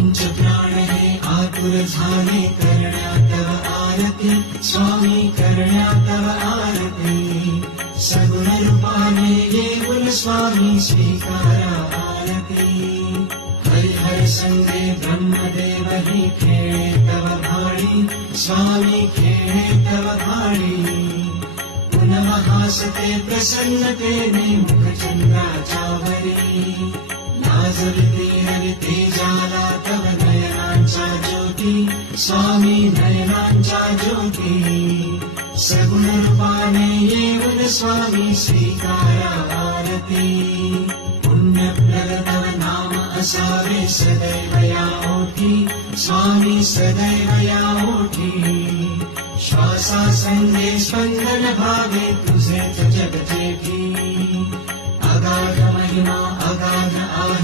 पंचप्राण हे आतुर झाले करण्या तव आरती स्वामी करण्या तव आरती सगुण रूपाने येऊन स्वामी स्वीकारा आरती हरिहर संगे ब्रह्मदेव ही खेळे तव भाळी स्वामी खेळे तव भाळी पुनः हासते प्रसन्नतेने मुखचंद्राच्यावरी लाजविते हरिते जाला तव नयनांचा ज्योती स्वामी नयनांचा ज्योती सगुण रूपाने येऊन स्वामी स्वीकारा आरती पुण्यप्रद तव नाम असावे सदैव या ओठी स्वामी सदैव या ओठी श्वासासंगे स्पंदन भावे तुझेच जग जेठी अगाध महिमा अगाध आहे